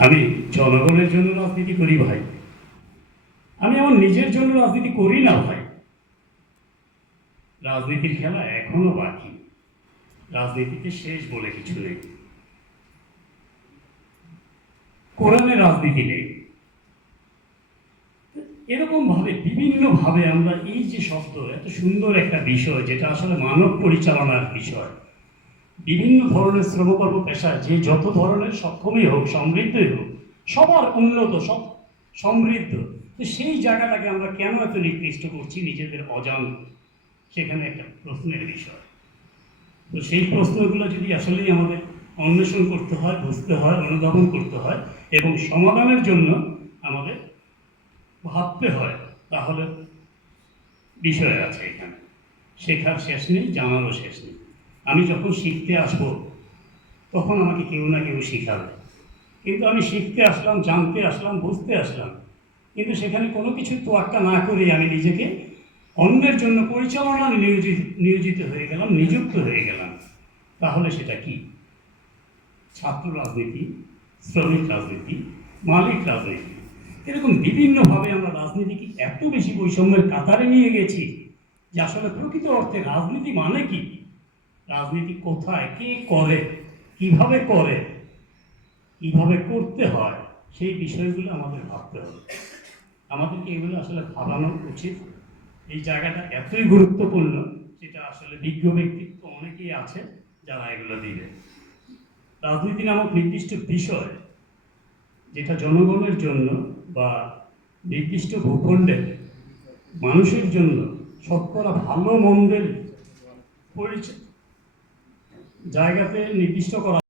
আমি জনগণের জন্য রাজনীতি করি ভাই। আমি আমার নিজের জন্য রাজনীতি করি না ভাই। রাজনীতির খেলা এখনও বাকি। রাজনীতিতে শেষ বলে কিছু নেই। কোরআনে রাজনীতি নেই। এরকম ভাবে বিভিন্ন ভাবে আমরা এই যে শব্দ, এত সুন্দর একটা বিষয়, যেটা আসলে মানব পরিচালনার বিষয়। বিভিন্ন ধরনের শ্রমকর্ম পেশা, যে যত ধরনের সক্ষমই হোক, সমৃদ্ধই হোক, সবার উন্নত, সব সমৃদ্ধ, তো সেই জায়গাটাকে আমরা কেন এত নিকৃষ্ট করছি নিজেদের অজান? সেখানে একটা প্রশ্নের বিষয়। তো সেই প্রশ্নগুলো যদি আসলেই আমাদের অন্বেষণ করতে হয়, বুঝতে হয়, অনুধাবন করতে হয় এবং সমাধানের জন্য আমাদের ভাবতে হয়, তাহলে বিষয় আছে এখানে। শেখার শেষ নেই, জানারও শেষ নেই। আমি যখন শিখতে আসব, তখন আমাকে কেউ না কেউ শিখাবে। কিন্তু আমি শিখতে আসলাম, জানতে আসলাম, বুঝতে আসলাম। কিন্তু সেখানে কোনো কিছু তোয়াক্কা না করে আমি নিজেকে অন্যের জন্য পরিচালনা নিয়োজিত নিয়োজিত হয়ে গেলাম, নিযুক্ত হয়ে গেলাম। তাহলে সেটা কি? ছাত্র রাজনীতি, শ্রমিক রাজনীতি, মালিক রাজনীতি। এরকম বিভিন্নভাবে আমরা রাজনীতিকে এত বেশি বৈষম্যের কাতারে নিয়ে গেছি যে আসলে প্রকৃত অর্থে রাজনীতি মানে কি? রাজনীতি কোথায়? কে করে? কীভাবে করে? কীভাবে করতে হয়? সেই বিষয়গুলো আমাদের ভাবতে হবে। আমাদেরকে এগুলো আসলে ভাবানো উচিত। এই জায়গাটা এতই গুরুত্বপূর্ণ, যেটা আসলে বিজ্ঞ ব্যক্তিত্ব অনেকেই আছে যারা এগুলো দিবে। রাজনীতি নামক নির্দিষ্ট বিষয় যেটা জনগণের জন্য বা নির্দিষ্ট ভূখণ্ডের মানুষের জন্য শতকরা ভালো মন্দের পরিচয় জায়গাতে নির্দিষ্ট করা